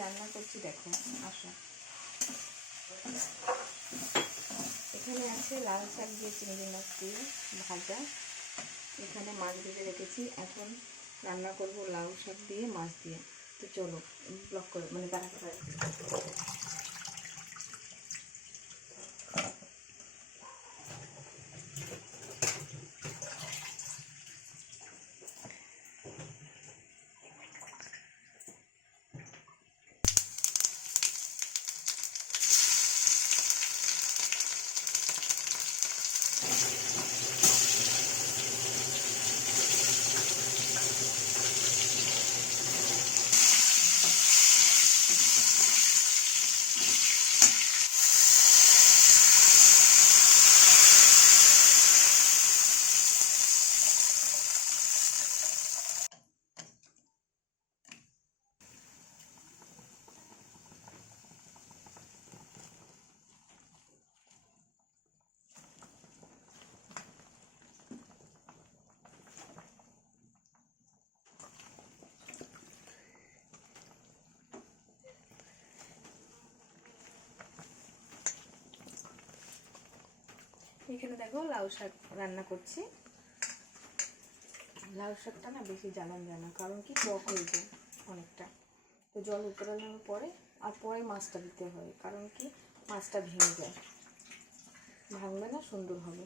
রান্না করছি দেখো, আসো। এখানে আছে লাল শাক দিয়ে চিংড়ি মাছ দিয়ে ভাজা, এখানে মাছ ভেজে রেখেছি। এখন রান্না করব লাউ শাক দিয়ে মাছ দিয়ে। তো চলো ব্লক করে মানে বানাতে পারি। এখানে দেখো লাউ শাক রান্না করছি। লাউ শাকটা না বেশি জ্বালানো যায় না, কারণ কি টক হয়ে যায় অনেকটা। তো জল উতরানোর পরে আর পরে মাছটা দিতে হয়, কারণ কি মাছটা ভেঙে যায়, ভাঙবে না, সুন্দর হবে।